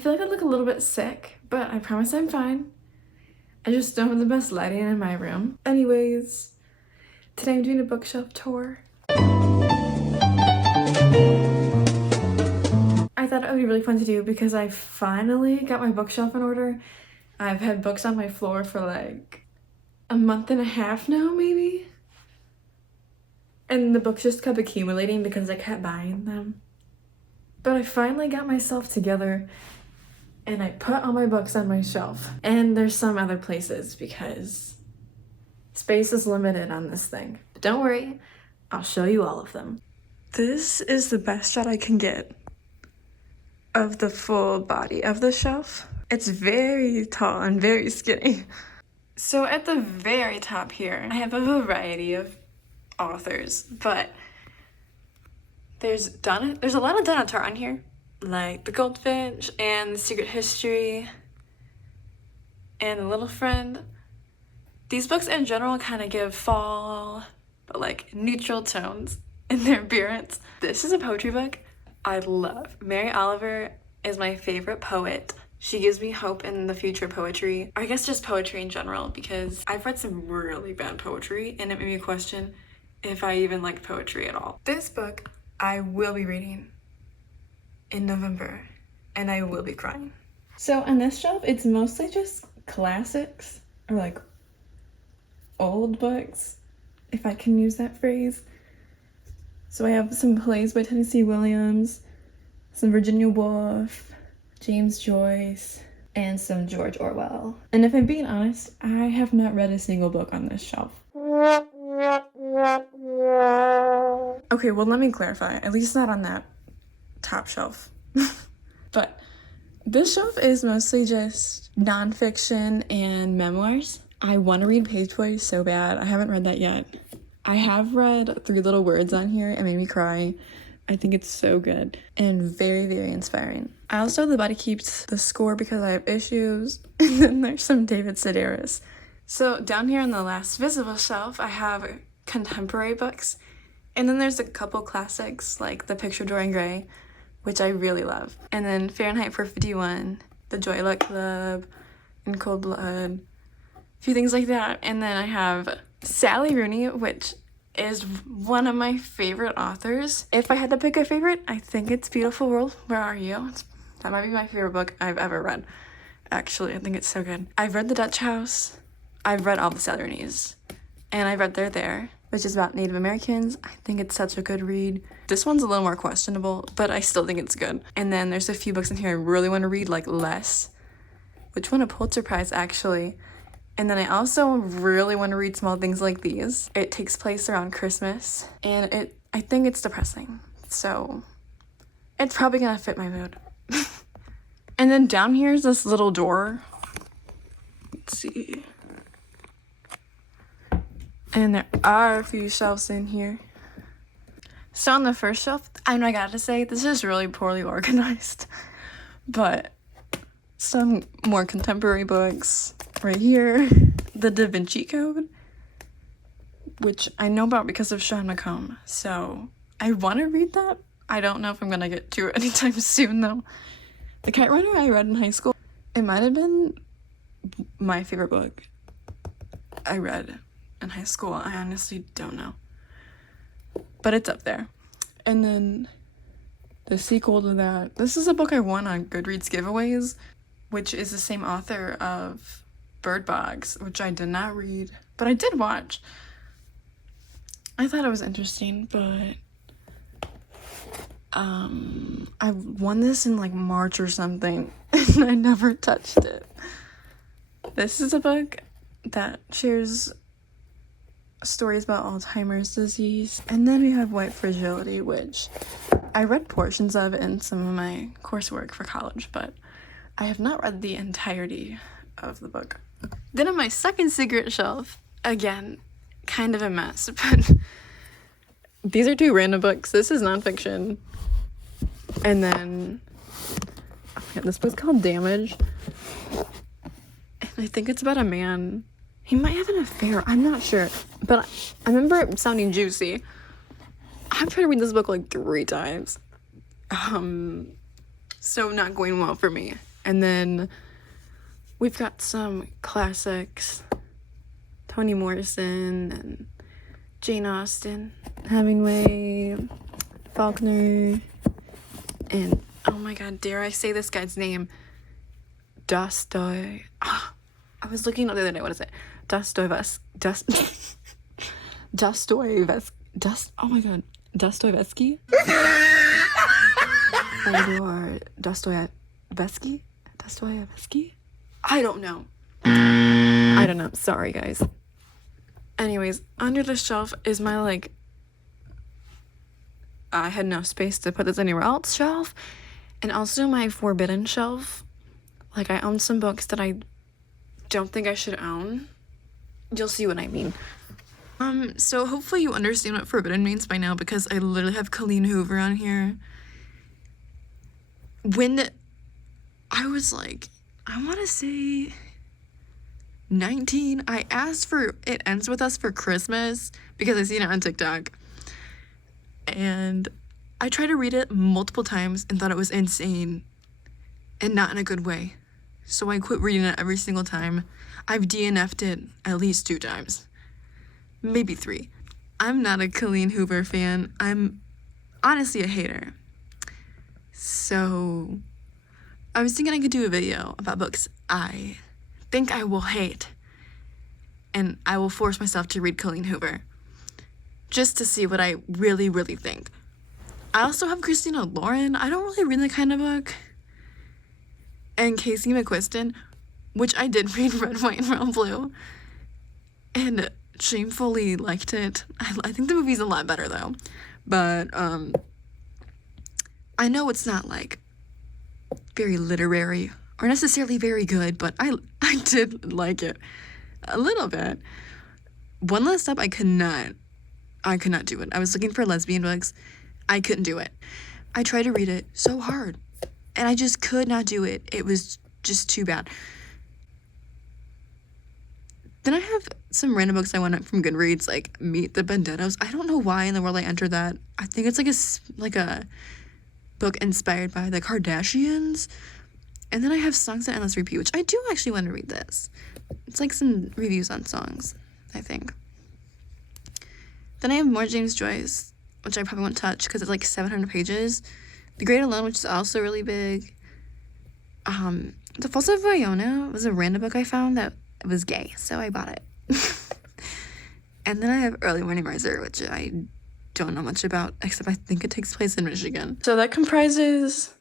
feel like I look a little bit sick, but I promise I'm fine. I just don't have the best lighting in my room. Anyways, today I'm doing a bookshelf tour. I thought it would be really fun to do because I finally got my bookshelf in order. I've had books on my floor for like a month and a half now, maybe. And the books just kept accumulating because I kept buying them. But I finally got myself together and I put all my books on my shelf. And there's some other places because space is limited on this thing. But don't worry, I'll show you all of them. This is the best shot I can get of the full body of the shelf. It's very tall and very skinny. So at the very top here, I have a variety of authors, but there's a lot of Donna Tartt on here, like The Goldfinch and The Secret History and The Little Friend. These books in general kind of give fall, but like neutral tones in their appearance. This is a poetry book I love. Mary Oliver is my favorite poet. She gives me hope in the future poetry, or I guess just poetry in general, because I've read some really bad poetry and it made me question if I even like poetry at all. This book I will be reading in November and I will be crying. So on this shelf, it's mostly just classics or like old books, if I can use that phrase. So I have some plays by Tennessee Williams, some Virginia Woolf, James Joyce, and some George Orwell. And if I'm being honest, I have not read a single book on this shelf. Okay, well, let me clarify. At least not on that top shelf. But this shelf is mostly just nonfiction and memoirs. I want to read Page Boy so bad. I haven't read that yet. I have read Three Little Words on here. It made me cry. I think it's so good and very, very inspiring. I also have The Body Keeps the Score because I have issues. And then there's some David Sedaris. So down here on the last visible shelf, I have contemporary books. And then there's a couple classics like The Picture Dorian Gray, which I really love. And then Fahrenheit 451, The Joy Luck Club, In Cold Blood, a few things like that. And then I have Sally Rooney, which is one of my favorite authors. If I had to pick a favorite, I think it's Beautiful World, Where Are You? That might be my favorite book I've ever read. Actually, I think it's so good. I've read The Dutch House. I've read all the Sally Rooneys. And I've read They're There, which is about Native Americans. I think it's such a good read. This one's a little more questionable, but I still think it's good. And then there's a few books in here I really want to read, like Less, which won a Pulitzer Prize, actually. And then I also really want to read Small Things Like These. It takes place around Christmas, and I think it's depressing. So it's probably gonna fit my mood. And then down here is this little door. Let's see. And there are a few shelves in here. So on the first shelf, I know I gotta say, this is really poorly organized. But some more contemporary books right here. The Da Vinci Code, which I know about because of Sean McComb. So I want to read that. I don't know if I'm gonna get to it anytime soon though. The Kite Runner I read in high school. It might have been my favorite book I read in high school. I honestly don't know. But it's up there. And then the sequel to that. This is a book I won on Goodreads giveaways, which is the same author of Bird Box, which I did not read, but I did watch. I thought it was interesting, but I won this in like March or something, and I never touched it. This is a book that shares stories about Alzheimer's disease. And then we have White Fragility, which I read portions of in some of my coursework for college, but I have not read the entirety of the book. Then on my second secret shelf, again, kind of a mess, but these are two random books. This is nonfiction. And then this book's called Damage. And I think it's about a man. He might have an affair. I'm not sure. But I remember it sounding juicy. I've tried to read this book like 3 times. So not going well for me. And then we've got some classics, Toni Morrison and Jane Austen, Hemingway, Faulkner, and oh my god, dare I say this guy's name? I was looking up the other day, what is it? Dostoevsky? Fyodor Dostoevsky? I don't know. Sorry, guys. Anyways, under the shelf is my, like, I had no space to put this anywhere else shelf. And also my forbidden shelf. Like, I own some books that I don't think I should own. You'll see what I mean. So hopefully you understand what forbidden means by now, because I literally have Colleen Hoover on here. When I was like, I want to say 19, I asked for It Ends With Us for Christmas because I seen it on TikTok. And I tried to read it multiple times and thought it was insane and not in a good way. So I quit reading it every single time. I've DNF'd it at least 2 times. Maybe 3. I'm not a Colleen Hoover fan. I'm honestly a hater. So I was thinking I could do a video about books I think I will hate. And I will force myself to read Colleen Hoover, just to see what I really, really think. I also have Christina Lauren. I don't really read that kind of book. And Casey McQuiston, which I did read Red, White, and Royal Blue, and shamefully liked it. I think the movie's a lot better though. But I know it's not like very literary or necessarily very good, but I did like it a little bit. One Last Step, I could not do it. I was looking for lesbian books. I couldn't do it. I tried to read it so hard, and I just could not do it. It was just too bad. Then I have some random books I went from Goodreads, like Meet the Vendettas. I don't know why in the world I entered that. I think it's like a book inspired by the Kardashians. And then I have Songs on Endless Repeat, which I do actually want to read this. It's like some reviews on songs, I think. Then I have more James Joyce, which I probably won't touch because it's like 700 pages. The Great Alone, which is also really big. The Falls of Iona was a random book I found that was gay, so I bought it. And then I have Early Morning Riser, which I don't know much about, except I think it takes place in Michigan. So that comprises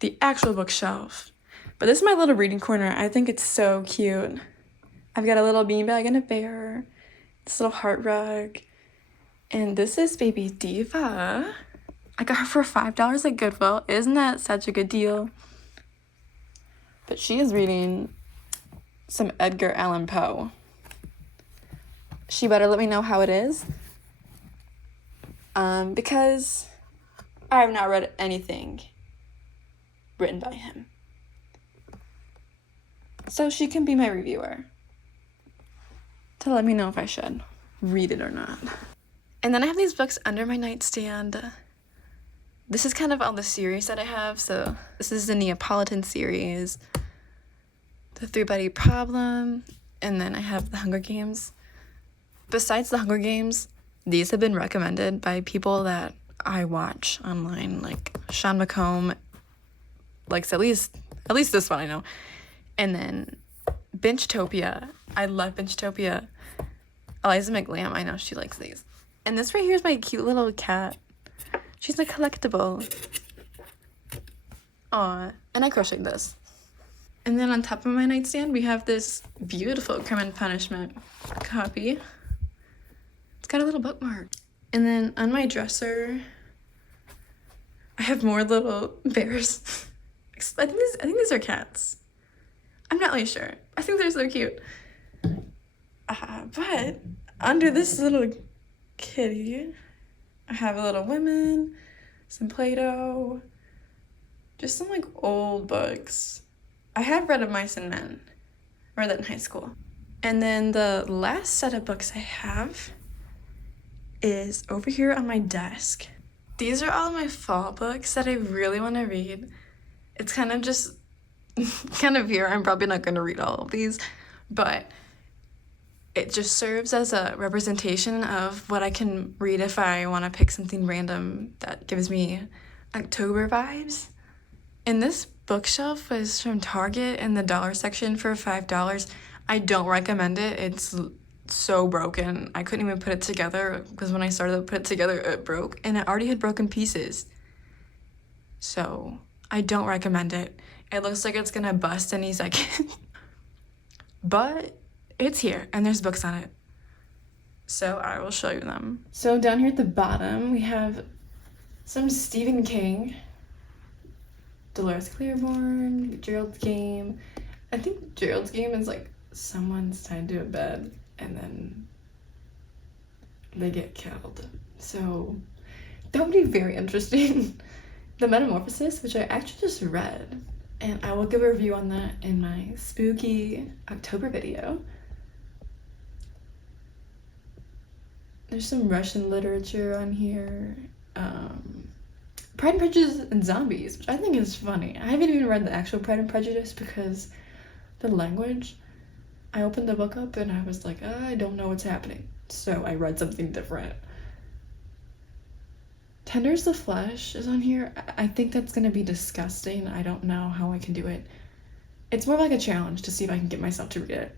the actual bookshelf. But this is my little reading corner. I think it's so cute. I've got a little beanbag and a bear, this little heart rug, and this is Baby Diva. I got her for $5 at Goodwill. Isn't that such a good deal? But she is reading some Edgar Allan Poe. She better let me know how it is. Because I have not read anything written by him. So she can be my reviewer to let me know if I should read it or not. And then I have these books under my nightstand. This is kind of all the series that I have. So this is the Neapolitan series, the Three Body Problem, and then I have the Hunger Games. Besides the Hunger Games, these have been recommended by people that I watch online, like Sean McComb, likes at least this one I know. And then Benchtopia. I love Benchtopia. Eliza McLamb, I know she likes these. And this right here is my cute little cat. She's a collectible. Aw, and I crocheted this. And then on top of my nightstand, we have this beautiful Crime and Punishment copy. It's got a little bookmark. And then on my dresser, I have more little bears. I think these are cats. I'm not really sure. I think they're so cute. But under this little kitty, I have a Little Women, some Play-Doh, just some like old books. I have read Of Mice and Men. I read that in high school. And then the last set of books I have is over here on my desk. These are all my fall books that I really want to read. It's kind of just kind of here. I'm probably not going to read all of these, but it just serves as a representation of what I can read if I want to pick something random that gives me October vibes. And this bookshelf was from Target in the dollar section for $5. I don't recommend it. It's so broken. I couldn't even put it together because when I started to put it together, it broke, and it already had broken pieces. So I don't recommend it. It looks like it's gonna bust any second. But it's here and there's books on it. So I will show you them. So down here at the bottom, we have some Stephen King, Dolores Claiborne, Gerald's Game. I think Gerald's Game is like someone's tied to a bed and then they get killed. So that would be very interesting. The Metamorphosis, which I actually just read, and I will give a review on that in my spooky October video. There's some Russian literature on here. Pride and Prejudice and Zombies, which I think is funny. I haven't even read the actual Pride and Prejudice because the language. I opened the book up and I was like, I don't know what's happening. So I read something different. Tenders the Flesh is on here. I think that's gonna be disgusting. I don't know how I can do it. It's more like a challenge to see if I can get myself to read it.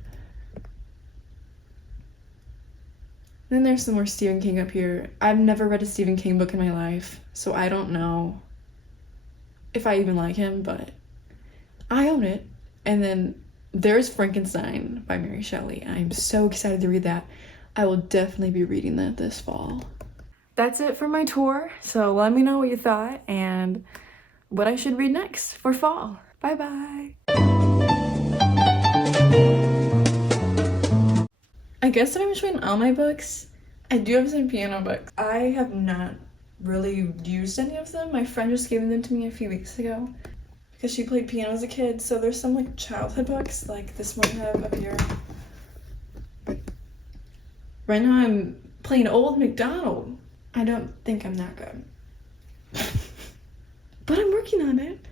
Then there's some more Stephen King up here. I've never read a Stephen King book in my life, so I don't know if I even like him, but I own it. And then there's Frankenstein by Mary Shelley. I'm so excited to read that. I will definitely be reading that this fall. That's it for my tour, so let me know what you thought and what I should read next for fall. Bye bye. I guess that I'm showing all my books. I do have some piano books. I have not really used any of them. My friend just gave them to me a few weeks ago because she played piano as a kid. So there's some like childhood books like this one I have up here. Right now I'm playing Old MacDonald. I don't think I'm that good. But I'm working on it.